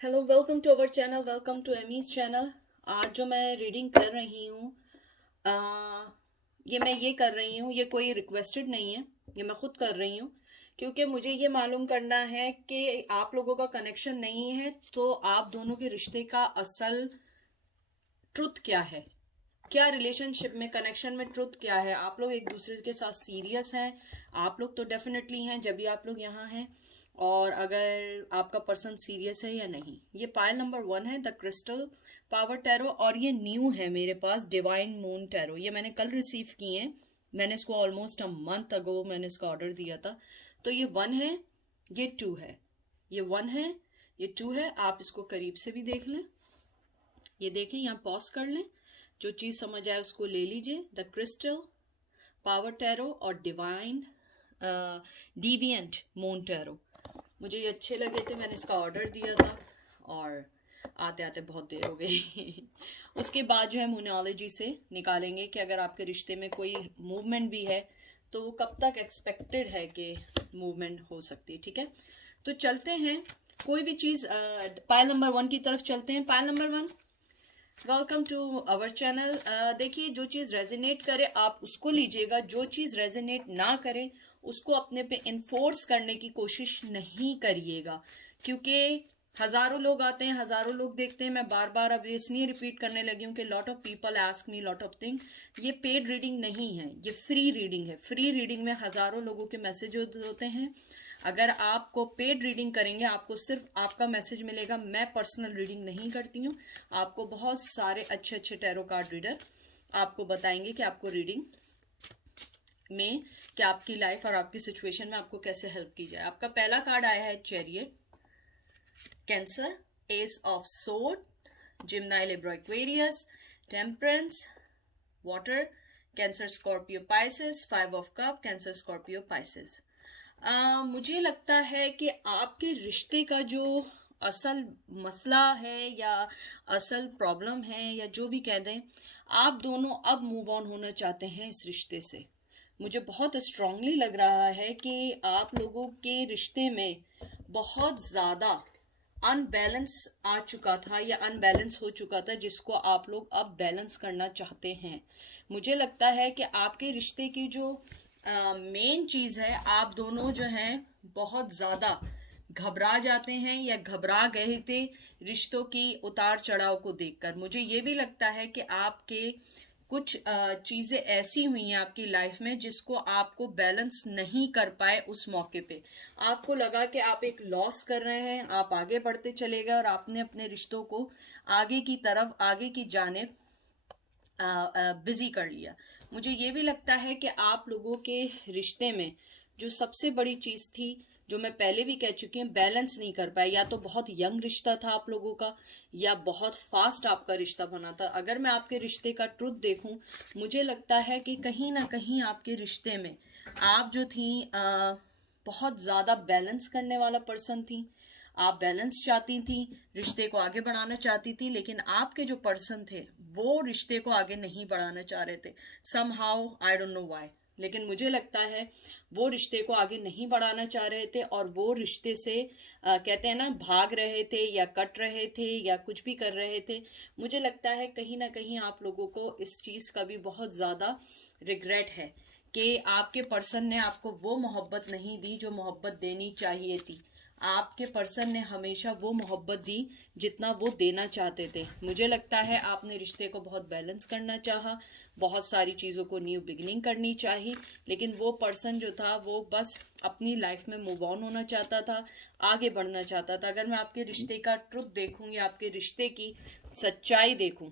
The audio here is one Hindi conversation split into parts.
Hello, welcome to our channel, welcome to एमीज चैनल। आज जो मैं रीडिंग कर रही हूँ, ये कर रही हूँ, ये कोई रिक्वेस्टेड नहीं है, ये मैं खुद कर रही हूँ क्योंकि मुझे ये मालूम करना है कि आप लोगों का कनेक्शन नहीं है तो आप दोनों के रिश्ते का असल ट्रुथ क्या है। क्या रिलेशनशिप में, कनेक्शन में ट्रुथ क्या है। आप लोग एक दूसरे के साथ सीरियस हैं। आप लोग तो डेफिनेटली हैं जब भी आप लोग यहाँ हैं। और अगर आपका पर्सन सीरियस है या नहीं, ये पायल नंबर 1 है, द क्रिस्टल पावर टैरो। और ये न्यू है मेरे पास, डिवाइन मून टैरो। ये मैंने कल रिसीव किए हैं। मैंने इसको ऑलमोस्ट अ मंथ अगो मैंने इसका ऑर्डर दिया था। तो ये 1 है, ये 2 है, ये 1 है, ये 2 है। आप इसको करीब से भी देख लें, ये देखें, यहाँ पॉज कर लें, जो चीज समझ आए उसको ले लीजिए। द क्रिस्टल पावर टैरो और डिवाइन डिविएंट मून टैरो। मुझे ये अच्छे लगे थे, मैंने इसका ऑर्डर दिया था और आते आते बहुत देर हो गई। उसके बाद जो है म्यूनोलॉजी से निकालेंगे कि अगर आपके रिश्ते में कोई मूवमेंट भी है तो वो कब तक एक्सपेक्टेड है कि मूवमेंट हो सकती है। ठीक है, तो चलते हैं। कोई भी चीज पायल नंबर 1 की तरफ चलते हैं। पायल number 1, welcome to our channel. देखिए, जो चीज़ रेजोनेट करे आप उसको लीजिएगा, जो चीज़ रेजोनेट ना करे उसको अपने पे इन्फोर्स करने की कोशिश नहीं करिएगा, क्योंकि हजारों लोग आते हैं, हजारों लोग देखते हैं। मैं बार बार अब इसलिए रिपीट करने लगी हूँ कि lot of people ask me lot of thing. ये पेड रीडिंग नहीं है, ये फ्री रीडिंग है। फ्री रीडिंग में हजारों लोगों के मैसेज होते हैं। अगर आपको पेड रीडिंग करेंगे आपको सिर्फ आपका मैसेज मिलेगा। मैं पर्सनल रीडिंग नहीं करती हूँ। आपको बहुत सारे अच्छे अच्छे टैरो कार्ड रीडर आपको बताएंगे कि आपको रीडिंग में, कि आपकी लाइफ और आपकी सिचुएशन में आपको कैसे हेल्प की जाए। आपका पहला कार्ड आया है chariot, Cancer, ace of sword, Gemini, Libra, Aquarius, temperance, water, Cancer, Scorpio, Pisces, 5 of cup, Cancer, Scorpio, Pisces. मुझे लगता है कि आपके रिश्ते का जो असल मसला है या असल प्रॉब्लम है या जो भी कह दें, आप दोनों अब मूव ऑन होना चाहते हैं इस रिश्ते से। मुझे बहुत स्ट्रांगली लग रहा है कि आप लोगों के रिश्ते में बहुत ज़्यादा अनबैलेंस आ चुका था या अनबैलेंस हो चुका था, जिसको आप लोग अब बैलेंस करना चाहते हैं। मुझे लगता है कि आपके रिश्ते की जो मेन चीज है, आप दोनों जो हैं बहुत ज्यादा घबरा जाते हैं या घबरा गए थे रिश्तों की उतार चढ़ाव को देखकर। मुझे ये भी लगता है कि आपके कुछ चीजें ऐसी हुई हैं आपकी लाइफ में जिसको आपको बैलेंस नहीं कर पाए। उस मौके पे आपको लगा कि आप एक लॉस कर रहे हैं, आप आगे बढ़ते चले गए और आपने अपने रिश्तों को आगे की तरफ, आगे की जानिब बिजी कर लिया। मुझे ये भी लगता है कि आप लोगों के रिश्ते में जो सबसे बड़ी चीज थी, जो मैं पहले भी कह चुकी हूँ, बैलेंस नहीं कर पाए। या तो बहुत यंग रिश्ता था आप लोगों का, या बहुत फास्ट आपका रिश्ता बना था। अगर मैं आपके रिश्ते का ट्रुथ देखूं, मुझे लगता है कि कहीं ना कहीं आपके रिश्ते में आप जो थी बहुत ज्यादा बैलेंस करने वाला पर्सन थी। आप बैलेंस चाहती थी, रिश्ते को आगे बढ़ाना चाहती थी, लेकिन आपके जो पर्सन थे वो रिश्ते को आगे नहीं बढ़ाना चाह रहे थे। Somehow, I don't know why, लेकिन मुझे लगता है वो रिश्ते को आगे नहीं बढ़ाना चाह रहे थे और वो रिश्ते से कहते हैं ना, भाग रहे थे या कट रहे थे या कुछ भी कर रहे थे। मुझे लगता है कहीं ना कहीं आप लोगों को इस चीज़ का भी बहुत ज़्यादा रिग्रेट है कि आपके पर्सन ने आपको वो मोहब्बत नहीं दी जो मोहब्बत देनी चाहिए थी। आपके पर्सन ने हमेशा वो मोहब्बत दी जितना वो देना चाहते थे। मुझे लगता है आपने रिश्ते को बहुत बैलेंस करना चाहा, बहुत सारी चीज़ों को न्यू बिगिनिंग करनी चाहिए, लेकिन वो पर्सन जो था वो बस अपनी लाइफ में मूव ऑन होना चाहता था, आगे बढ़ना चाहता था। अगर मैं आपके रिश्ते का ट्रुथ देखूं या आपके रिश्ते की सच्चाई देखूं,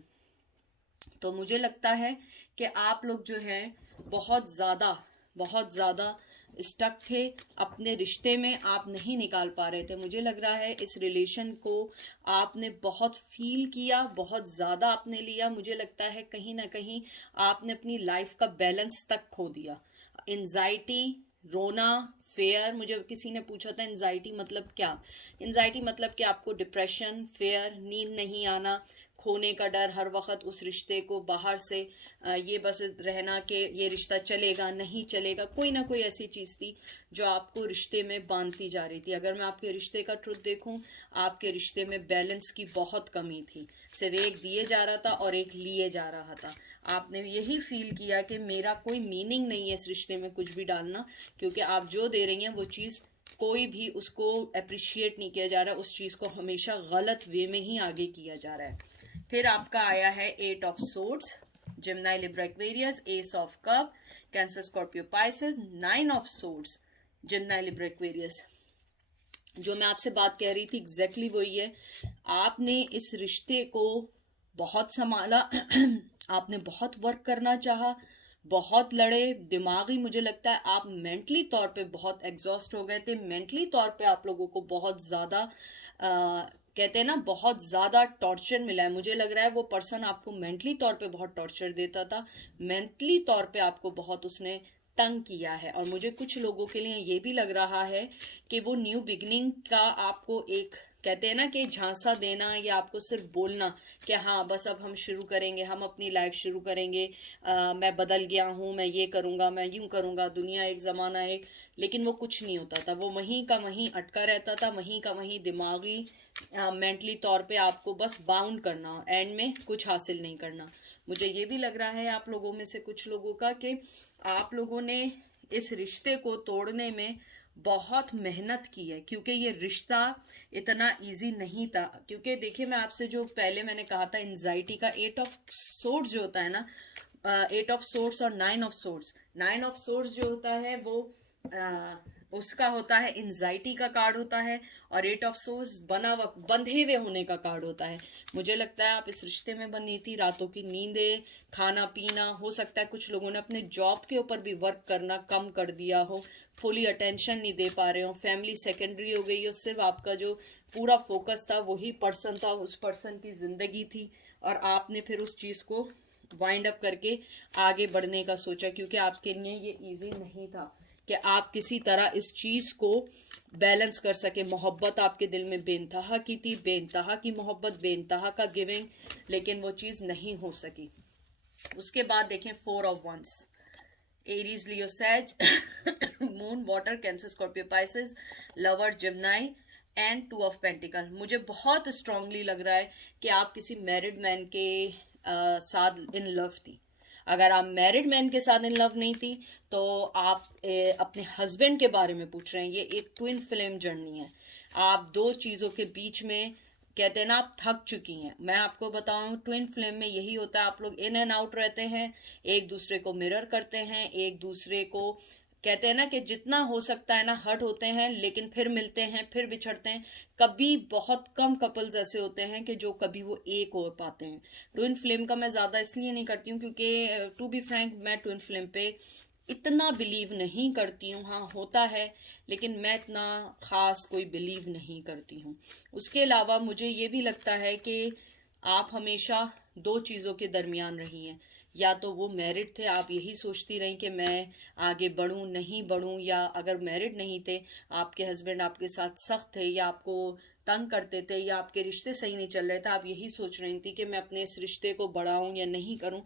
तो मुझे लगता है कि आप लोग जो हैं बहुत ज़्यादा स्टक थे अपने रिश्ते में, आप नहीं निकाल पा रहे थे। मुझे लग रहा है इस रिलेशन को आपने बहुत फील किया, बहुत ज़्यादा आपने लिया। मुझे लगता है कहीं ना कहीं आपने अपनी लाइफ का बैलेंस तक खो दिया। एंजाइटी, रोना, फेयर, मुझे किसी ने पूछा था एंजाइटी मतलब क्या। एंजाइटी मतलब कि आपको डिप्रेशन, फेयर, नींद नहीं आना, खोने का डर, हर वक्त उस रिश्ते को बाहर से ये बस रहना कि ये रिश्ता चलेगा नहीं चलेगा, कोई ना कोई ऐसी चीज़ थी जो आपको रिश्ते में बांधती जा रही थी। अगर मैं आपके रिश्ते का ट्रुथ देखूं, आपके रिश्ते में बैलेंस की बहुत कमी थी, सिर्फ एक दिए जा रहा था और एक लिए जा रहा था। आपने यही फील किया कि मेरा कोई मीनिंग नहीं है इस रिश्ते में कुछ भी डालना, क्योंकि आप जो दे रही हैं वो चीज़ कोई भी उसको अप्रिशिएट नहीं किया जा रहा, उस चीज़ को हमेशा गलत वे में ही आगे किया जा रहा है। फिर आपका आया है 8 of swords, Gemini, Libra, Aquarius, S of cup, Cancer, Scorpio, Pisces, 9 of swords, Gemini, Libra, Aquarius. जो मैं आपसे बात कह रही थी एग्जैक्टली वही है। आपने इस रिश्ते को बहुत संभाला आपने बहुत वर्क करना चाहा, बहुत लड़े, दिमागी मुझे लगता है आप मेंटली तौर पे बहुत एग्जॉस्ट हो गए थे। मेंटली तौर पे आप लोगों को बहुत ज़्यादा कहते हैं ना, बहुत ज़्यादा टॉर्चर मिला है। मुझे लग रहा है वो पर्सन आपको मेंटली तौर पे बहुत टॉर्चर देता था, मेंटली तौर पे आपको बहुत उसने तंग किया है। और मुझे कुछ लोगों के लिए ये भी लग रहा है कि वो न्यू बिगनिंग का आपको एक कहते हैं ना कि झांसा देना, या आपको सिर्फ बोलना कि हाँ बस अब हम शुरू करेंगे, हम अपनी लाइफ शुरू करेंगे, मैं बदल गया हूँ, मैं ये करूँगा, मैं यूँ करूँगा, दुनिया एक, ज़माना एक। लेकिन वो कुछ नहीं होता था, वो वहीं का वहीं अटका रहता था, वहीं का वहीं दिमागी मेंटली तौर पे आपको बस बाउंड करना, एंड में कुछ हासिल नहीं करना। मुझे ये भी लग रहा है आप लोगों में से कुछ लोगों का कि आप लोगों ने इस रिश्ते को तोड़ने में बहुत मेहनत की है, क्योंकि ये रिश्ता इतना इजी नहीं था। क्योंकि देखिए, मैं आपसे जो पहले मैंने कहा था एंजाइटी का 8 ऑफ सोर्ड्स जो होता है ना, 8 ऑफ सोर्ड्स और 9 ऑफ सोर्ड्स, 9 ऑफ सोर्ड्स जो होता है वो उसका होता है एंजाइटी का कार्ड होता है, और 8 ऑफ सोर्ड्स बंधे हुए होने का कार्ड होता है। मुझे लगता है आप इस रिश्ते में बंधी थी, रातों की नींदें, खाना पीना, हो सकता है कुछ लोगों ने अपने जॉब के ऊपर भी वर्क करना कम कर दिया हो, फुली अटेंशन नहीं दे पा रहे हो, फैमिली सेकेंडरी हो गई हो, सिर्फ आपका जो पूरा फोकस था वही पर्सन था, उस पर्सन की जिंदगी थी, और आपने फिर उस चीज़ को वाइंड अप करके आगे बढ़ने का सोचा, क्योंकि आपके लिए ये ईजी नहीं था कि आप किसी तरह इस चीज़ को बैलेंस कर सके। मोहब्बत आपके दिल में बेइंतहा की थी, बेइंतहा की मोहब्बत, बेइंतहा का गिविंग, लेकिन वो चीज़ नहीं हो सकी। उसके बाद देखें 4 of wands, Aries, Leo, Sag, moon, water, Cancer, Scorpio, Pisces, lover, Gemini and 2 of pentacle. मुझे बहुत स्ट्रांगली लग रहा है कि आप किसी मैरिड मैन के साथ इन लव थी। अगर आप मैरिड मैन के साथ इन लव नहीं थी तो आप अपने हस्बैंड के बारे में पूछ रहे हैं। ये एक ट्विन फ्लेम जर्नी है। आप दो चीज़ों के बीच में कहते हैं ना, आप थक चुकी हैं। मैं आपको बताऊं, ट्विन फ्लेम में यही होता है, आप लोग इन एंड आउट रहते हैं, एक दूसरे को मिरर करते हैं, एक दूसरे को कहते हैं ना कि जितना हो सकता है ना हर्ट होते हैं, लेकिन फिर मिलते हैं, फिर बिछड़ते हैं। कभी बहुत कम कपल्स ऐसे होते हैं कि जो कभी वो एक हो पाते हैं। ट्विन फ्लेम का मैं ज़्यादा इसलिए नहीं करती हूँ क्योंकि टू बी फ्रैंक मैं ट्विन फ्लेम पे इतना बिलीव नहीं करती हूँ। हाँ होता है, लेकिन मैं इतना ख़ास कोई बिलीव नहीं करती हूँ। उसके अलावा मुझे ये भी लगता है कि आप हमेशा दो चीज़ों के दरमियान रही हैं। या तो वो मैरिड थे, आप यही सोचती रहीं कि मैं आगे बढ़ूं नहीं बढ़ूं, या अगर मैरिड नहीं थे, आपके हस्बैंड आपके साथ सख्त थे या आपको तंग करते थे या आपके रिश्ते सही नहीं चल रहे थे, आप यही सोच रही थी कि मैं अपने इस रिश्ते को बढ़ाऊं या नहीं करूं।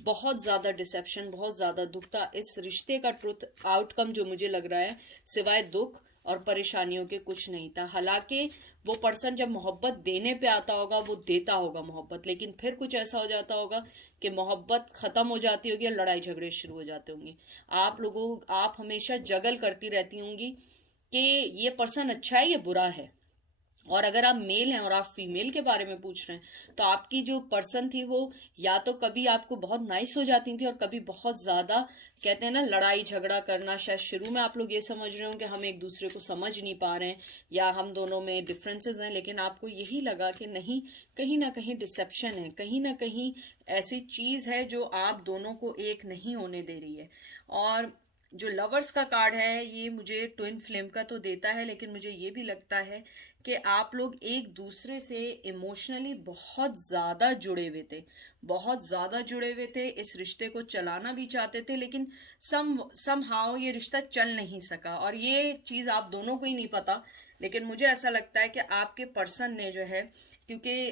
बहुत ज़्यादा डिसेप्शन, बहुत ज़्यादा दुख था। इस रिश्ते का ट्रुथ आउटकम जो मुझे लग रहा है, सिवाय दुख और परेशानियों के कुछ नहीं था। हालांकि वो पर्सन जब मोहब्बत देने पे आता होगा वो देता होगा मोहब्बत, लेकिन फिर कुछ ऐसा हो जाता होगा कि मोहब्बत ख़त्म हो जाती होगी और लड़ाई झगड़े शुरू हो जाते होंगे। आप हमेशा जगल करती रहती होंगी कि ये पर्सन अच्छा है या बुरा है। और अगर आप मेल हैं और आप फीमेल के बारे में पूछ रहे हैं, तो आपकी जो पर्सन थी वो या तो कभी आपको बहुत नाइस हो जाती थी और कभी बहुत ज़्यादा कहते हैं ना लड़ाई झगड़ा करना। शायद शुरू में आप लोग ये समझ रहे हो कि हम एक दूसरे को समझ नहीं पा रहे हैं या हम दोनों में डिफरेंसेस हैं, लेकिन आपको यही लगा कि नहीं, कहीं ना कहीं डिसेप्शन है, कहीं ना कहीं ऐसी चीज़ है जो आप दोनों को एक नहीं होने दे रही है। और जो लवर्स का कार्ड है ये मुझे ट्विन फ्लेम का तो देता है, लेकिन मुझे ये भी लगता है कि आप लोग एक दूसरे से इमोशनली बहुत ज़्यादा जुड़े हुए थे, बहुत ज़्यादा जुड़े हुए थे, इस रिश्ते को चलाना भी चाहते थे, लेकिन समहाउ ये रिश्ता चल नहीं सका। और ये चीज़ आप दोनों को ही नहीं पता, लेकिन मुझे ऐसा लगता है कि आपके पर्सन ने जो है, क्योंकि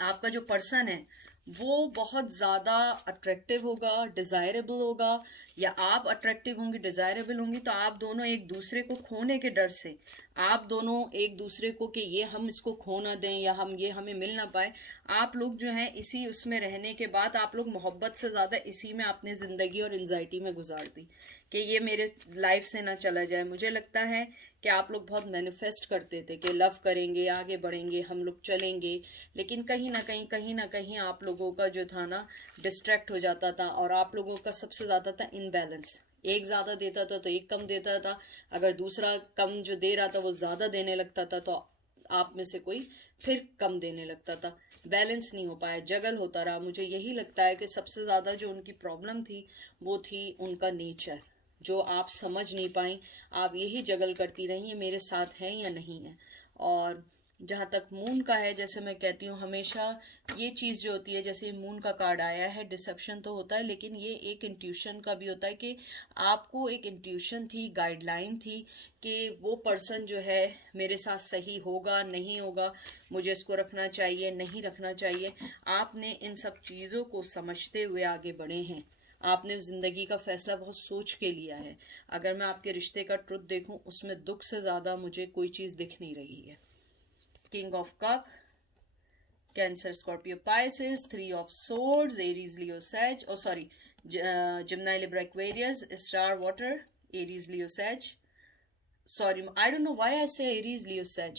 आपका जो पर्सन है वो बहुत ज़्यादा अट्रैक्टिव होगा, डिज़ायरेबल होगा, या आप अट्रैक्टिव होंगी, डिज़ायरेबल होंगी, तो आप दोनों एक दूसरे को खोने के डर से, आप दोनों एक दूसरे को कि ये हम इसको खो ना दें या हमें मिल ना पाए, आप लोग जो हैं इसी उसमें रहने के बाद आप लोग मोहब्बत से ज़्यादा इसी में अपनी ज़िंदगी और एंजाइटी में गुजार दी कि ये मेरे लाइफ से ना चला जाए। मुझे लगता है कि आप लोग बहुत मैनिफेस्ट करते थे कि लव करेंगे, आगे बढ़ेंगे, हम लोग चलेंगे, लेकिन कहीं ना कहीं आप लोगों का जो था ना डिस्ट्रैक्ट हो जाता था, और आप लोगों का सबसे ज़्यादा था इनबैलेंस। एक ज़्यादा देता था तो एक कम देता था, अगर दूसरा कम जो दे रहा था वो ज़्यादा देने लगता था तो आप में से कोई फिर कम देने लगता था। बैलेंस नहीं हो पाया, जगल होता रहा। मुझे यही लगता है कि सबसे ज़्यादा जो उनकी प्रॉब्लम थी वो थी उनका नेचर, जो आप समझ नहीं पाई। आप यही जगल करती रही है मेरे साथ हैं या नहीं है। और जहाँ तक मून का है, जैसे मैं कहती हूँ हमेशा ये चीज़ जो होती है, जैसे मून का कार्ड आया है, डिसेप्शन तो होता है, लेकिन ये एक इंट्यूशन का भी होता है कि आपको एक इंट्यूशन थी, गाइडलाइन थी कि वो पर्सन जो है मेरे साथ सही होगा नहीं होगा, मुझे इसको रखना चाहिए नहीं रखना चाहिए। आपने इन सब चीज़ों को समझते हुए आगे बढ़े हैं, आपने जिंदगी का फैसला बहुत सोच के लिया है। अगर मैं आपके रिश्ते का ट्रुथ देखूं, उसमें दुख से ज्यादा मुझे कोई चीज दिख नहीं रही है। King of cup, Cancer, Scorpio, Pisces, 3 of swords, Aries, Leo, Sag, oh sorry, Gemini, Libra, Aquarius, star, water, Aries, Leo, Sag, sorry, I don't know why I say Aries, Leo, Sag,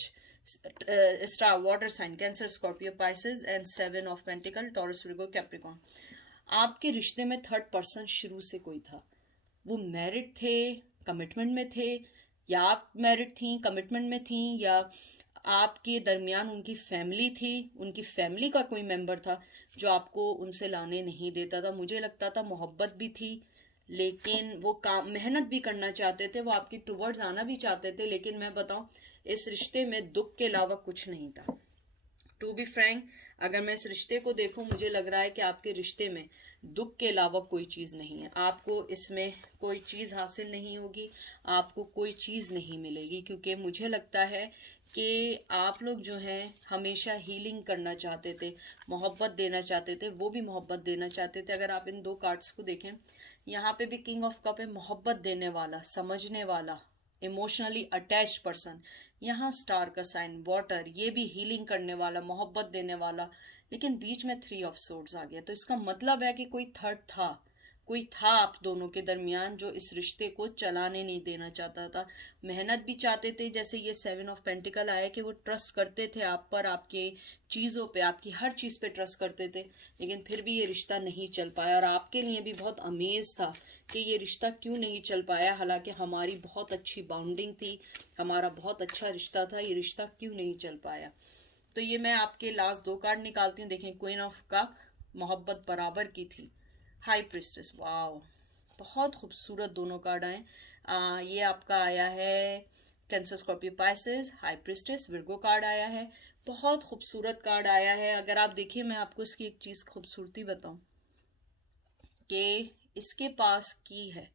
star, water sign, Cancer, Scorpio, Pisces, and 7 of Pentacle, Taurus, Virgo, Capricorn। आपके रिश्ते में थर्ड पर्सन शुरू से कोई था, वो मैरिड थे, कमिटमेंट में थे, या आप मैरिड थी, कमिटमेंट में थी, या आपके दरमियान उनकी फैमिली थी, उनकी फैमिली का कोई मेंबर था जो आपको उनसे लाने नहीं देता था। मुझे लगता था मोहब्बत भी थी, लेकिन वो काम मेहनत भी करना चाहते थे, वो आपकी टुवर्ड्स आना भी चाहते थे, लेकिन मैं बताऊं इस रिश्ते में दुख के अलावा कुछ नहीं था। टू बी फ्रैंक, अगर मैं इस रिश्ते को देखूं, मुझे लग रहा है कि आपके रिश्ते में दुख के अलावा कोई चीज़ नहीं है। आपको इसमें कोई चीज़ हासिल नहीं होगी, आपको कोई चीज़ नहीं मिलेगी, क्योंकि मुझे लगता है कि आप लोग जो हैं हमेशा हीलिंग करना चाहते थे, मोहब्बत देना चाहते थे, वो भी मोहब्बत देना चाहते थे। अगर आप इन दो कार्ड्स को देखें, यहाँ पे भी किंग ऑफ कप है, मोहब्बत देने वाला, समझने वाला, इमोशनली अटैच्ड पर्सन। यहाँ स्टार का साइन, वाटर, ये भी हीलिंग करने वाला, मोहब्बत देने वाला, लेकिन बीच में 3 ऑफ सोर्ड्स आ गया। तो इसका मतलब है कि कोई थर्ड था, कोई था आप दोनों के दरमियान जो इस रिश्ते को चलाने नहीं देना चाहता था। मेहनत भी चाहते थे, जैसे ये 7 ऑफ पेंटिकल आया कि वो ट्रस्ट करते थे आप पर, आपके चीज़ों पे, आपकी हर चीज़ पे ट्रस्ट करते थे, लेकिन फिर भी ये रिश्ता नहीं चल पाया। और आपके लिए भी बहुत अमेज था कि ये रिश्ता क्यों नहीं चल पाया, हालांकि हमारी बहुत अच्छी बाउंडिंग थी, हमारा बहुत अच्छा रिश्ता था, ये रिश्ता क्यों नहीं चल पाया। तो ये मैं आपके लास्ट 2 कार्ड निकालती हूँ। देखें, क्वीन ऑफ कप, मोहब्बत बराबर की थी, हाई प्रिस्टेस, वाओ, बहुत खूबसूरत दोनों कार्ड आए। ये आपका आया है cancer, Scorpio, Pisces, high priestess, Virgo card आया है, बहुत खूबसूरत कार्ड आया है। अगर आप देखिए, मैं आपको इसकी एक चीज़ खूबसूरती बताऊं कि इसके पास की है,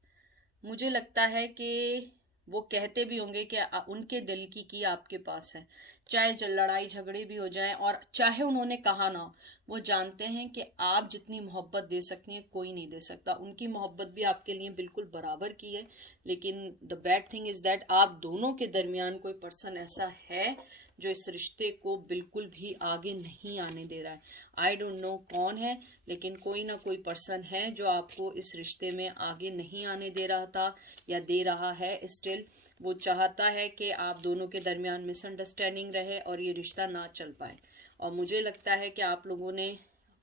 मुझे लगता है कि वो कहते भी होंगे कि उनके दिल की आपके पास है, चाहे लड़ाई झगड़े भी हो जाएं और चाहे उन्होंने कहा ना हो, वो जानते हैं कि आप जितनी मोहब्बत दे सकती हैं कोई नहीं दे सकता। उनकी मोहब्बत भी आपके लिए बिल्कुल बराबर की है, लेकिन the bad thing is that आप दोनों के दरमियान कोई पर्सन ऐसा है जो इस रिश्ते को बिल्कुल भी आगे नहीं आने दे रहा है। आई डोंट नो कौन है, लेकिन कोई ना कोई पर्सन है जो आपको इस रिश्ते में आगे नहीं आने दे रहा था या दे रहा है। स्टिल वो चाहता है कि आप दोनों के दरमियान मिसअंडरस्टैंडिंग रहे और ये रिश्ता ना चल पाए। और मुझे लगता है कि आप लोगों ने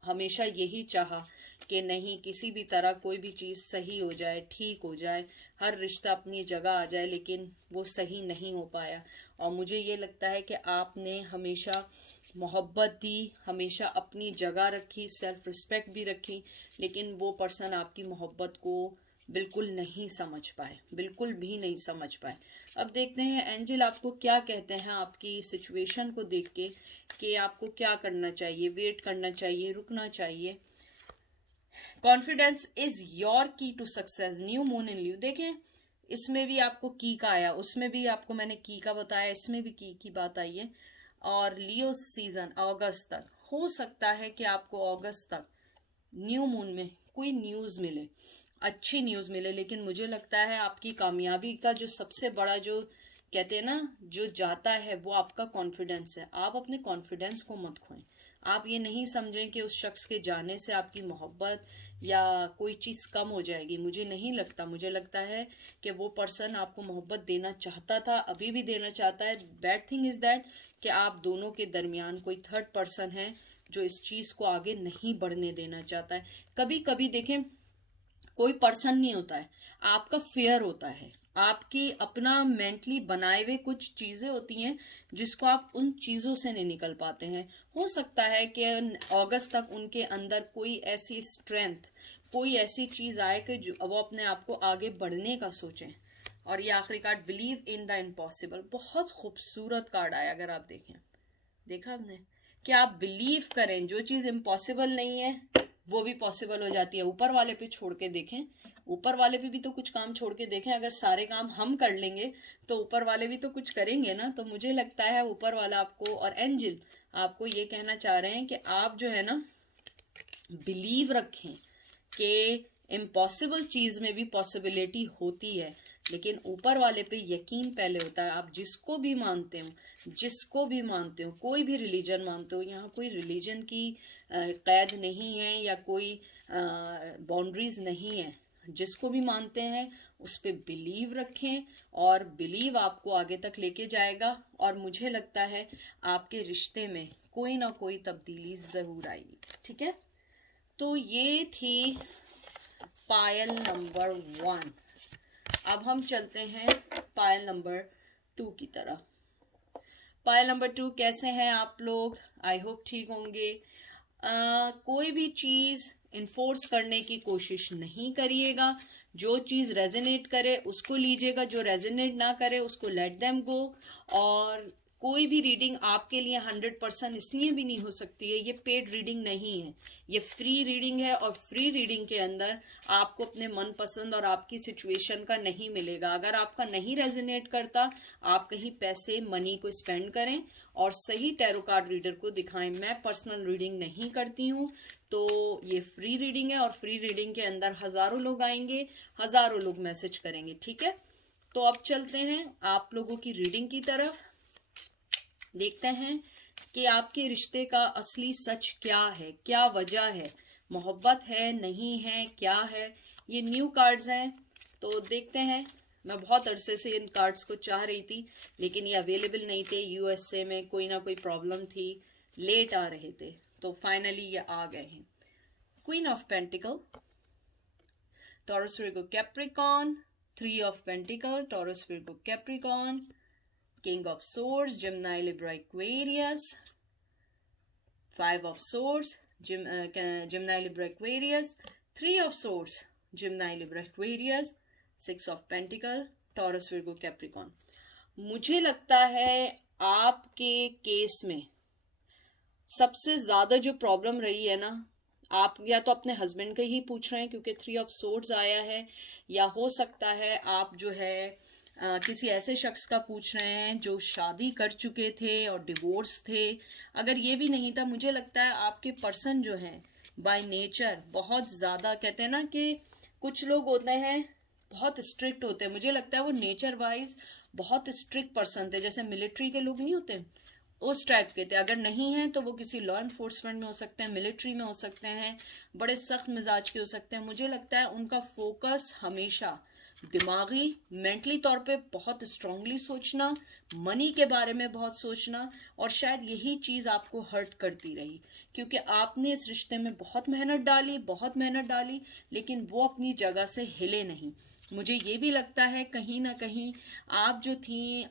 हमेशा यही चाहा कि नहीं, किसी भी तरह कोई भी चीज़ सही हो जाए, ठीक हो जाए, हर रिश्ता अपनी जगह आ जाए, लेकिन वो सही नहीं हो पाया। और मुझे ये लगता है कि आपने हमेशा मोहब्बत दी, हमेशा अपनी जगह रखी, सेल्फ रिस्पेक्ट भी रखी, लेकिन वो पर्सन आपकी मोहब्बत को बिल्कुल नहीं समझ पाए, बिल्कुल भी नहीं समझ पाए। अब देखते हैं एंजल आपको क्या कहते हैं आपकी सिचुएशन को देख के, कि आपको क्या करना चाहिए, वेट करना चाहिए, रुकना चाहिए। Confidence is your key to success, new moon in Leo. देखें इसमें भी आपको की का आया, उसमें भी आपको मैंने की का बताया, इसमें भी की बात आई है। और लियो सीजन अगस्त तक, हो सकता है कि आपको अगस्त तक न्यू मून में कोई न्यूज मिले, अच्छी न्यूज मिले। लेकिन मुझे लगता है आपकी कामयाबी का जो सबसे बड़ा, जो कहते हैं ना, जो जाता है वो आपका कॉन्फिडेंस है। आप अपने कॉन्फिडेंस को मत खोएं। आप ये नहीं समझें कि उस शख्स के जाने से आपकी मोहब्बत या कोई चीज कम हो जाएगी। मुझे नहीं लगता, मुझे लगता है कि वो पर्सन आपको मोहब्बत देना चाहता था, अभी भी देना चाहता है। बैड थिंग इज दैट कि आप दोनों के दरमियान कोई थर्ड पर्सन है जो इस चीज को आगे नहीं बढ़ने देना चाहता है। कभी कभी देखें, कोई पर्सन नहीं होता है, आपका फेयर होता है, आपकी अपना मेंटली बनाए हुए कुछ चीजें होती हैं जिसको आप उन चीजों से नहीं निकल पाते हैं। हो सकता है कि अगस्त तक उनके अंदर कोई ऐसी स्ट्रेंथ, कोई ऐसी चीज आए कि जो वो अपने आप को आगे बढ़ने का सोचें। और ये आखिरी card, believe in the impossible, बहुत खूबसूरत कार्ड आया। अगर आप देखें, देखा आपने, कि आप बिलीव करें, जो चीज इम्पॉसिबल नहीं है वो भी पॉसिबल हो जाती है। ऊपर वाले पे छोड़ के देखें, ऊपर वाले पे भी तो कुछ काम छोड़ के देखें। अगर सारे काम हम कर लेंगे तो ऊपर वाले भी तो कुछ करेंगे ना। तो मुझे लगता है ऊपर वाला आपको और एंजल आपको ये कहना चाह रहे हैं कि आप जो है ना, बिलीव रखें कि इम्पॉसिबल चीज में भी पॉसिबिलिटी होती है, लेकिन ऊपर वाले पे यकीन पहले होता है। आप जिसको भी मानते हो, जिसको भी मानते हो, कोई भी रिलीजन मानते हो, यहाँ कोई रिलीजन की कैद नहीं है या कोई बाउंड्रीज नहीं है। जिसको भी मानते हैं उस पे बिलीव रखें, और बिलीव आपको आगे तक लेके जाएगा। और मुझे लगता है आपके रिश्ते में कोई ना कोई तब्दीली जरूर आएगी। ठीक है, तो ये थी पायल नंबर 1। अब हम चलते हैं पायल नंबर 2 की तरफ। पायल नंबर 2, कैसे हैं आप लोग? आई होप ठीक होंगे। कोई भी चीज इन्फोर्स करने की कोशिश नहीं करिएगा। जो चीज रेजोनेट करे उसको लीजिएगा, जो रेजोनेट ना करे उसको लेट देम गो। और कोई भी रीडिंग आपके लिए 100% इसलिए भी नहीं हो सकती है, ये पेड रीडिंग नहीं है, ये फ्री रीडिंग है। और फ्री रीडिंग के अंदर आपको अपने मनपसंद और आपकी सिचुएशन का नहीं मिलेगा। अगर आपका नहीं रेजोनेट करता, आप कहीं पैसे मनी को स्पेंड करें और सही टैरो कार्ड रीडर को दिखाएं। मैं पर्सनल रीडिंग नहीं करती हूँ, तो ये फ्री रीडिंग है। और फ्री रीडिंग के अंदर हजारों लोग आएंगे, हजारों लोग मैसेज करेंगे। ठीक है, तो अब चलते हैं आप लोगों की रीडिंग की तरफ। देखते हैं कि आपके रिश्ते का असली सच क्या है, क्या वजह है, मोहब्बत है, नहीं है, क्या है। ये न्यू कार्ड्स हैं, तो देखते हैं। मैं बहुत अरसे से इन कार्ड्स को चाह रही थी, लेकिन ये अवेलेबल नहीं थे। यूएसए में कोई ना कोई प्रॉब्लम थी, लेट आ रहे थे, तो फाइनली ये आ गए हैं। Queen of pentacle, taurus Virgo Capricorn, 3 of pentacle, taurus Virgo Capricorn, King of Swords, Gemini, Libra, Aquarius, 5 of Swords, Gemini, Libra, Aquarius, 3 of Swords, Gemini, Libra, Aquarius, 6 of Pentacle, Taurus, Virgo, Capricorn। मुझे लगता है आपके केस में सबसे ज्यादा जो प्रॉब्लम रही है ना, आप या तो अपने हस्बैंड के ही पूछ रहे हैं क्योंकि 3 ऑफ सोर्ड्स आया है, या हो सकता है आप जो है किसी ऐसे शख्स का पूछ रहे हैं जो शादी कर चुके थे और डिवोर्स थे। अगर ये भी नहीं था, मुझे लगता है आपके पर्सन जो है बाय नेचर बहुत ज़्यादा, कहते हैं ना कि कुछ लोग होते हैं बहुत स्ट्रिक्ट होते हैं, मुझे लगता है वो नेचर वाइज बहुत स्ट्रिक्ट पर्सन थे। जैसे मिलिट्री के लोग नहीं होते, उस टाइप के थे। अगर नहीं है तो वो किसी लॉ एनफोर्समेंट में हो सकते हैं, मिलिट्री में हो सकते हैं, बड़े सख्त मिजाज के हो सकते हैं। मुझे लगता है उनका फोकस हमेशा दिमागी, मेंटली तौर पे बहुत स्ट्रांगली सोचना, मनी के बारे में बहुत सोचना, और शायद यही चीज़ आपको हर्ट करती रही क्योंकि आपने इस रिश्ते में बहुत मेहनत डाली, बहुत मेहनत डाली, लेकिन वो अपनी जगह से हिले नहीं। मुझे ये भी लगता है कहीं ना कहीं आप जो थी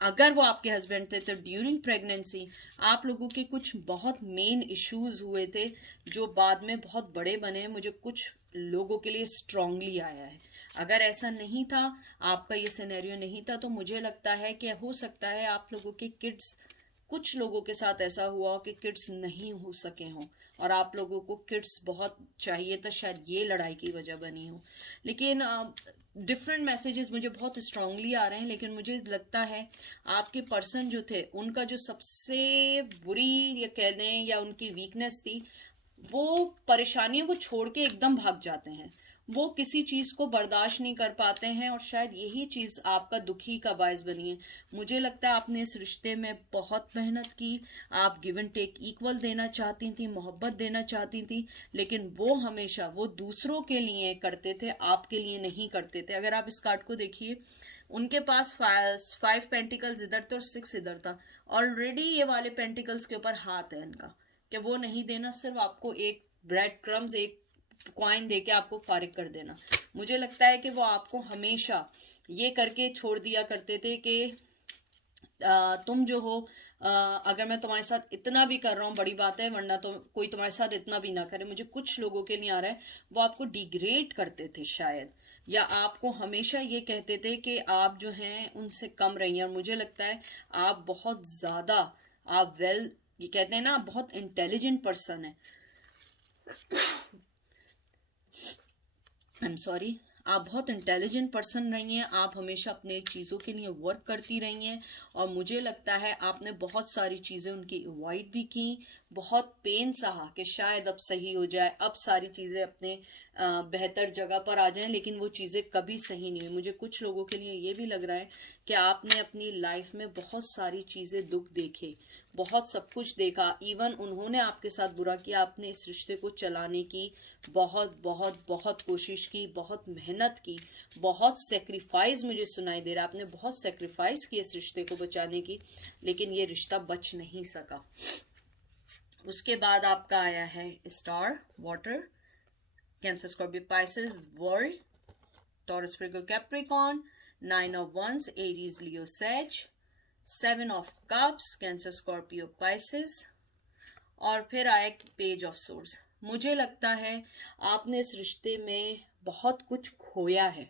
अगर वो आपके हस्बैंड थे तो ड्यूरिंग प्रेगनेंसी आप लोगों के कुछ बहुत मेन इश्यूज हुए थे जो बाद में बहुत बड़े बने, मुझे कुछ लोगों के लिए स्ट्रांगली आया है। अगर ऐसा नहीं था, आपका ये सिनेरियो नहीं था, तो मुझे लगता है कि हो सकता है आप लोगों के किड्स, कुछ लोगों के साथ ऐसा हुआ हो कि किड्स नहीं हो सके हों और आप लोगों को किड्स बहुत चाहिए था, शायद ये लड़ाई की वजह बनी हो। लेकिन डिफरेंट मैसेजेस मुझे बहुत स्ट्रांगली आ रहे हैं, लेकिन मुझे लगता है आपके पर्सन जो थे उनका जो सबसे बुरी या कह दें या उनकी वीकनेस थी, वो परेशानियों को छोड़ के एकदम भाग जाते हैं। वो किसी चीज को बर्दाश्त नहीं कर पाते हैं और शायद यही चीज आपका दुखी का बायस बनी है। मुझे लगता है आपने इस रिश्ते में बहुत मेहनत की, आप गिव एंड टेक इक्वल देना चाहती थी, मोहब्बत देना चाहती थी, लेकिन वो हमेशा वो दूसरों के लिए करते थे, आपके लिए नहीं करते थे। अगर आप इस कार्ड को देखिए, उनके पास 5 पेंटिकल्स इधर थे और 6 इधर था। ऑलरेडी ये वाले पेंटिकल्स के ऊपर हाथ है इनका कि वो नहीं देना, सिर्फ आपको एक ब्रेड क्रम्स, एक कॉइन देके आपको फारिग कर देना। मुझे लगता है कि वो आपको हमेशा ये करके छोड़ दिया करते थे कि तुम जो हो, अगर मैं तुम्हारे साथ इतना भी कर रहा हूँ बड़ी बात है, वरना तो कोई तुम्हारे साथ इतना भी ना करे। मुझे कुछ लोगों के लिए आ रहा है वो आपको डिग्रेड करते थे शायद, या आपको हमेशा ये कहते थे कि आप जो हैं उनसे कम रही हैं। और मुझे लगता है आप बहुत ज़्यादा, आप ये कहते हैं ना, आप बहुत इंटेलिजेंट पर्सन है। आई एम सॉरी, आप बहुत इंटेलिजेंट पर्सन रही हैं, आप हमेशा अपने चीज़ों के लिए वर्क करती रही हैं। और मुझे लगता है आपने बहुत सारी चीज़ें उनकी अवॉइड भी की, बहुत पेन सहा कि शायद अब सही हो जाए, अब सारी चीज़ें अपने बेहतर जगह पर आ जाएं, लेकिन वो चीज़ें कभी सही नहीं हुई। मुझे कुछ लोगों के लिए ये भी लग रहा है कि आपने अपनी लाइफ में बहुत सारी चीज़ें, दुख देखे, बहुत सब कुछ देखा, इवन उन्होंने आपके साथ बुरा किया, आपने इस रिश्ते को चलाने की बहुत बहुत बहुत कोशिश की, बहुत मेहनत की, बहुत सेक्रीफाइस मुझे सुनाई दे रहा है, आपने बहुत सेक्रीफाइस की इस रिश्ते को बचाने की, लेकिन ये रिश्ता बच नहीं सका। उसके बाद आपका आया है star, water, Cancer, Scorpio, Pisces, world, Taurus, Virgo, Capricorn, 9 of wands, Aries, Leo, sage, 7 of cups, Cancer, Scorpio, Pisces, और फिर आए पेज ऑफ सोर्स। मुझे लगता है आपने इस रिश्ते में बहुत कुछ खोया है,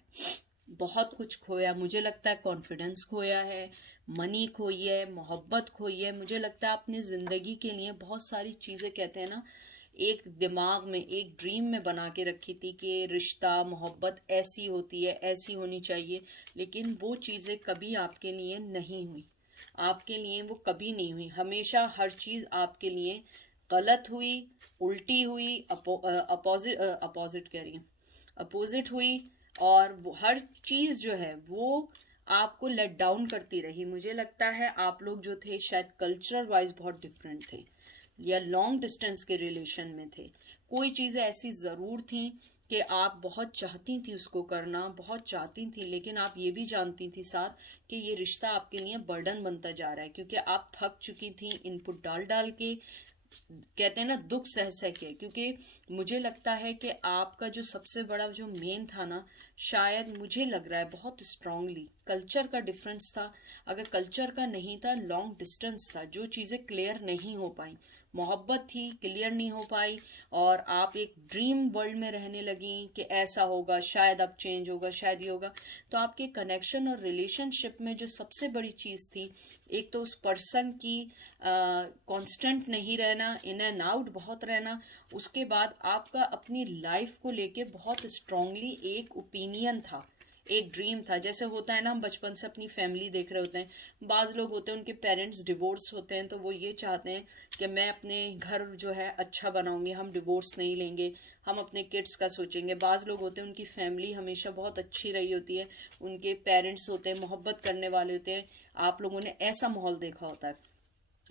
बहुत कुछ खोया। मुझे लगता है कॉन्फिडेंस खोया है, मनी खोई है, मोहब्बत खोई है। मुझे लगता है आपने ज़िंदगी के लिए बहुत सारी चीज़ें, कहते हैं ना, एक दिमाग में, एक ड्रीम में बना के रखी थी कि रिश्ता, मोहब्बत ऐसी होती है, ऐसी होनी चाहिए, लेकिन वो चीज़ें कभी आपके लिए नहीं हुई, आपके लिए वो कभी नहीं हुई। हमेशा हर चीज़ आपके लिए गलत हुई, उल्टी हुई, अपोजिट कह रही हूँ, अपोजिट हुई। और वो हर चीज़ जो है वो आपको लेट डाउन करती रही। मुझे लगता है आप लोग जो थे शायद कल्चरल वाइज बहुत डिफरेंट थे, या लॉन्ग डिस्टेंस के रिलेशन में थे। कोई चीज़ें ऐसी ज़रूर थी कि आप बहुत चाहती थी उसको करना, बहुत चाहती थी, लेकिन आप ये भी जानती थी साथ कि ये रिश्ता आपके लिए बर्डन बनता जा रहा है, क्योंकि आप थक चुकी थी इनपुट डाल डाल के, कहते हैं ना, दुख सह सह के। क्योंकि मुझे लगता है कि आपका जो सबसे बड़ा जो मेन था ना, शायद मुझे लग रहा है बहुत स्ट्रांगली कल्चर का डिफरेंस था। अगर कल्चर का नहीं था, लॉन्ग डिस्टेंस था, जो चीज़ें क्लियर नहीं हो पाई, मोहब्बत थी क्लियर नहीं हो पाई, और आप एक ड्रीम वर्ल्ड में रहने लगी कि ऐसा होगा, शायद अब चेंज होगा, शायद ये होगा। तो आपके कनेक्शन और रिलेशनशिप में जो सबसे बड़ी चीज़ थी, एक तो उस पर्सन की कांस्टेंट नहीं रहना, इन एंड आउट बहुत रहना। उसके बाद आपका अपनी लाइफ को लेके बहुत स्ट्रांगली एक ओपिनियन था, एक ड्रीम था। जैसे होता है ना, हम बचपन से अपनी फैमिली देख रहे होते हैं, बाज़ लोग होते हैं उनके पेरेंट्स डिवोर्स होते हैं, तो वो ये चाहते हैं कि मैं अपने घर जो है अच्छा बनाऊंगी, हम डिवोर्स नहीं लेंगे, हम अपने किड्स का सोचेंगे। बाज़ लोग होते हैं उनकी फैमिली हमेशा बहुत अच्छी रही होती है, उनके पेरेंट्स होते हैं मोहब्बत करने वाले होते हैं, आप लोगों ने ऐसा माहौल देखा होता है,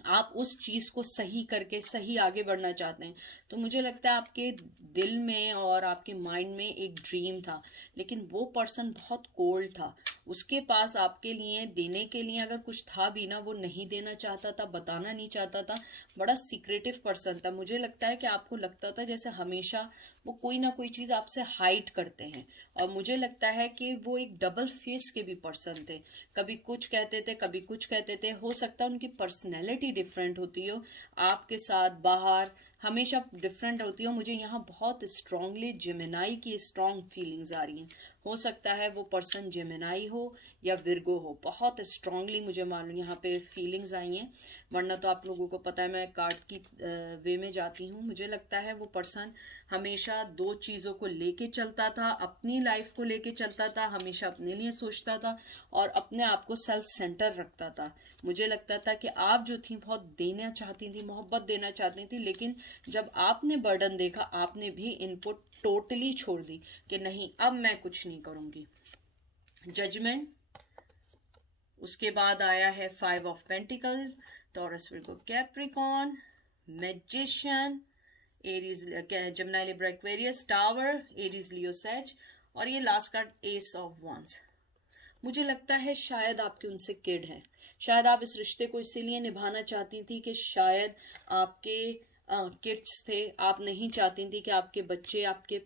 आप उस चीज़ को सही करके सही आगे बढ़ना चाहते हैं। तो मुझे लगता है आपके दिल में और आपके माइंड में एक ड्रीम था, लेकिन वो पर्सन बहुत कोल्ड था। उसके पास आपके लिए देने के लिए अगर कुछ था भी ना, वो नहीं देना चाहता था, बताना नहीं चाहता था, बड़ा सीक्रेटिव पर्सन था। मुझे लगता है कि आपको लगता था जैसे हमेशा वो कोई ना कोई चीज़ आपसे हाइड करते हैं। और मुझे लगता है कि वो एक डबल फेस के भी पर्सन थे, कभी कुछ कहते थे कभी कुछ कहते थे। हो सकता है उनकी पर्सनैलिटी डिफरेंट होती हो, आपके साथ बाहर हमेशा डिफरेंट होती हो। मुझे यहाँ बहुत स्ट्रांगली जेमिनाई की स्ट्रांग फीलिंग्स आ रही हैं। हो सकता है वो पर्सन जेमिनाई हो या विर्गो हो, बहुत स्ट्रांगली मुझे मालूम यहाँ पे फीलिंग्स आई हैं। वरना तो आप लोगों को पता है मैं कार्ड की वे में जाती हूँ। मुझे लगता है वो पर्सन हमेशा दो चीज़ों को लेके चलता था, अपनी लाइफ को लेके चलता था, हमेशा अपने लिए सोचता था और अपने आप को सेल्फ सेंटर रखता था। मुझे लगता था कि आप जो थी बहुत देना चाहती थी, मोहब्बत देना चाहती थी, लेकिन जब आपने बर्डन देखा आपने भी इनपुट टोटली छोड़ दी कि नहीं अब मैं कुछ नहीं करूंगी। जजमेंट, उसके बाद आया है 5 of pentacle, taurus Virgo Capricorn, magician, Aries Gemini Libra Aquarius, tower, Aries Leo says, और ये last card S of wands. मुझे लगता है शायद आपके उनसे किड हैं, शायद आप इस रिश्ते को इसीलिए निभाना चाहती थी कि शायद आपके किड्स थे, आप नहीं चाहती थी कि आपके बच्चे आपके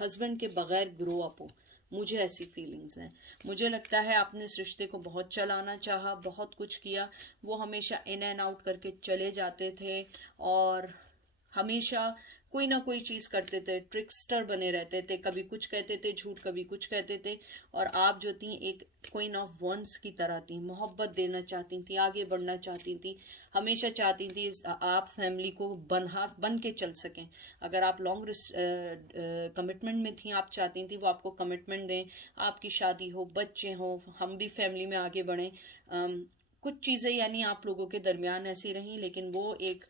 हस्बैंड के बगैर ग्रो अप हो। मुझे ऐसी फीलिंग्स हैं। मुझे लगता है आपने इस रिश्ते को बहुत चलाना चाहा, बहुत कुछ किया, वो हमेशा इन एंड आउट करके चले जाते थे और हमेशा कोई ना कोई चीज़ करते थे, ट्रिकस्टर बने रहते थे, कभी कुछ कहते थे झूठ, कभी कुछ कहते थे। और आप जो थी एक क्वीन ऑफ वंस की तरह थी, मोहब्बत देना चाहती थी, आगे बढ़ना चाहती थी, हमेशा चाहती थी आप फैमिली को बन के चल सकें। अगर आप लॉन्ग कमिटमेंट में थी, आप चाहती थी वो आपको कमिटमेंट दें, आपकी शादी हो, बच्चे हों, हम भी फैमिली में आगे बढ़ें। कुछ चीज़ें यानी आप लोगों के दरमियान ऐसी रहीं, लेकिन वो एक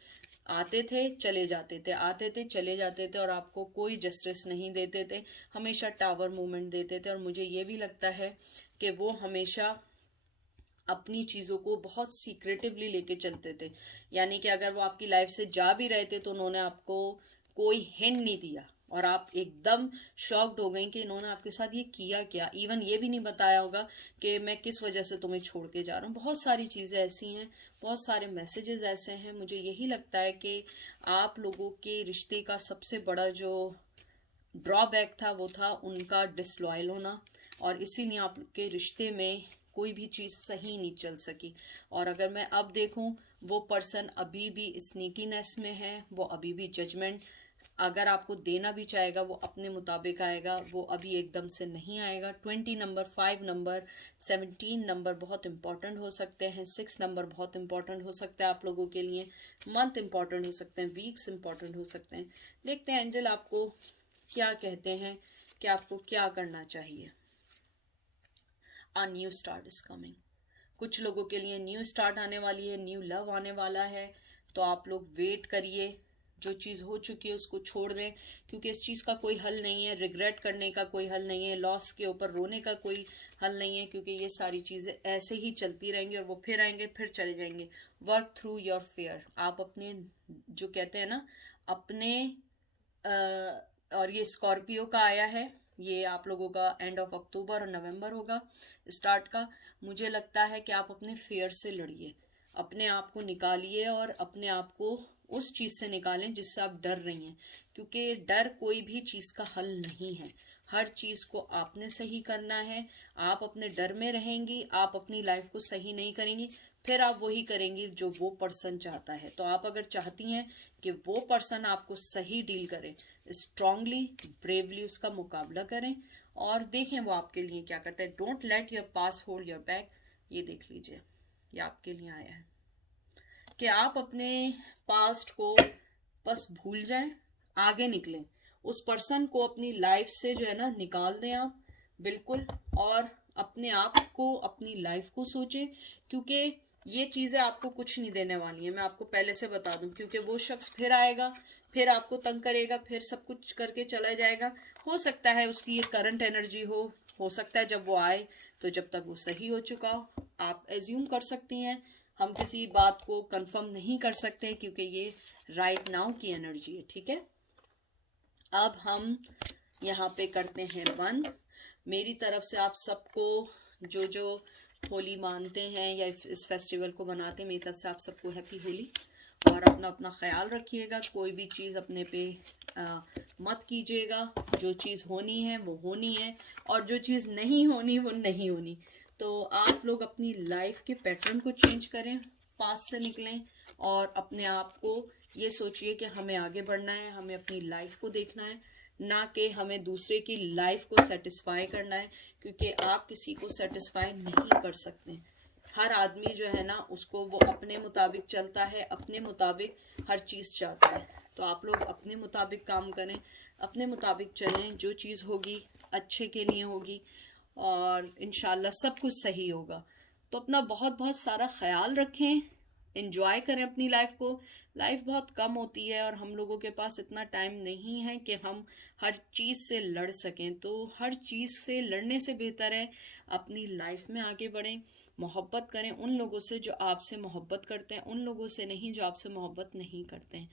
आते थे चले जाते थे, आते थे चले जाते थे और आपको कोई जस्टिस नहीं देते थे, हमेशा टावर मूवमेंट देते थे। और मुझे ये भी लगता है कि वो हमेशा अपनी चीज़ों को बहुत सीक्रेटिवली लेके चलते थे, यानी कि अगर वो आपकी लाइफ से जा भी रहे थे तो उन्होंने आपको कोई हिंट नहीं दिया और आप एकदम शॉक्ड हो गई कि इन्होंने आपके साथ ये किया क्या। इवन ये भी नहीं बताया होगा कि मैं किस वजह से तुम्हें छोड़ के जा रहा हूँ। बहुत सारी चीज़ें ऐसी हैं, बहुत सारे मैसेजेस ऐसे हैं। मुझे यही लगता है कि आप लोगों के रिश्ते का सबसे बड़ा जो ड्रॉबैक था वो था उनका डिसलॉयल होना, और इसीलिए आपके रिश्ते में कोई भी चीज़ सही नहीं चल सकी। और अगर मैं अब देखूं, वो पर्सन अभी भी स्नीकीनेस में है, वो अभी भी जजमेंट अगर आपको देना भी चाहेगा वो अपने मुताबिक आएगा, वो अभी एकदम से नहीं आएगा। 20 नंबर, 5 नंबर, 17 नंबर बहुत इंपॉर्टेंट हो सकते हैं, 6 नंबर बहुत इंपॉर्टेंट हो सकता है आप लोगों के लिए, मंथ इंपॉर्टेंट हो सकते हैं, वीक्स इंपॉर्टेंट हो सकते हैं। देखते हैं एंजल आपको क्या कहते हैं कि आपको क्या करना चाहिए। A new start is coming. कुछ लोगों के लिए न्यू स्टार्ट आने वाली है, न्यू लव आने वाला है, तो आप लोग वेट करिए। जो चीज़ हो चुकी है उसको छोड़ दें, क्योंकि इस चीज़ का कोई हल नहीं है, रिग्रेट करने का कोई हल नहीं है, लॉस के ऊपर रोने का कोई हल नहीं है, क्योंकि ये सारी चीज़ें ऐसे ही चलती रहेंगी और वो फिर आएंगे फिर चले जाएंगे। Work through your fair. आप अपने जो कहते हैं ना अपने और ये स्कॉर्पियो का आया है, ये आप लोगों का एंड ऑफ अक्टूबर और नवंबर होगा स्टार्ट का। मुझे लगता है कि आप अपने फेयर से लड़िए, अपने आप को निकालिए और अपने आप को उस चीज़ से निकालें जिससे आप डर रही हैं, क्योंकि डर कोई भी चीज़ का हल नहीं है। हर चीज़ को आपने सही करना है। आप अपने डर में रहेंगी, आप अपनी लाइफ को सही नहीं करेंगी, फिर आप वही करेंगी जो वो पर्सन चाहता है। तो आप अगर चाहती हैं कि वो पर्सन आपको सही डील करे, स्ट्रांगली ब्रेवली उसका मुकाबला करें और देखें वो आपके लिए क्या करता है। Don't let your pass hold your back. ये देख लीजिए, ये आपके लिए आया है कि आप अपने पास्ट को बस भूल जाएं, आगे निकलें, उस पर्सन को अपनी लाइफ से जो है ना निकाल दें आप बिल्कुल, और अपने आप को अपनी लाइफ को सोचें, क्योंकि ये चीज़ें आपको कुछ नहीं देने वाली हैं, मैं आपको पहले से बता दूं। क्योंकि वो शख्स फिर आएगा, फिर आपको तंग करेगा, फिर सब कुछ करके चला जाएगा। हो सकता है उसकी ये करंट एनर्जी हो सकता है जब वो आए तो जब तक वो सही हो चुका हो, आप एज्यूम कर सकती हैं। हम किसी बात को कंफर्म नहीं कर सकते क्योंकि ये राइट नाउ की एनर्जी है, ठीक है। अब हम यहाँ पे करते हैं बंद। मेरी तरफ से आप सबको जो जो होली मानते हैं या इस फेस्टिवल को मनाते हैं, मेरी तरफ से आप सबको हैप्पी होली। और अपना अपना ख्याल रखिएगा। कोई भी चीज़ अपने पे मत कीजिएगा। जो चीज़ होनी है वो होनी है, और जो चीज़ नहीं होनी वो नहीं होनी। तो आप लोग अपनी लाइफ के पैटर्न को चेंज करें, पास से निकलें, और अपने आप को ये सोचिए कि हमें आगे बढ़ना है, हमें अपनी लाइफ को देखना है, ना कि हमें दूसरे की लाइफ को सेटिस्फाई करना है, क्योंकि आप किसी को सेटिस्फाई नहीं कर सकते। हर आदमी जो है ना, उसको वो अपने मुताबिक चलता है, अपने मुताबिक हर चीज़ चाहता है। तो आप लोग अपने मुताबिक काम करें, अपने मुताबिक चलें। जो चीज़ होगी अच्छे के लिए होगी, और इंशाल्लाह सब कुछ सही होगा। तो अपना बहुत बहुत सारा ख्याल रखें, एंजॉय करें अपनी लाइफ को। लाइफ बहुत कम होती है और हम लोगों के पास इतना टाइम नहीं है कि हम हर चीज़ से लड़ सकें। तो हर चीज़ से लड़ने से बेहतर है अपनी लाइफ में आगे बढ़ें, मोहब्बत करें उन लोगों से जो आपसे मोहब्बत करते हैं, उन लोगों से नहीं जो आपसे मोहब्बत नहीं करते हैं।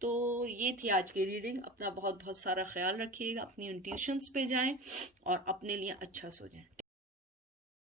तो ये थी आज की रीडिंग। अपना बहुत बहुत सारा ख्याल रखिएगा, अपनी इंट्यूशंस पे जाएं और अपने लिए अच्छा सोचें।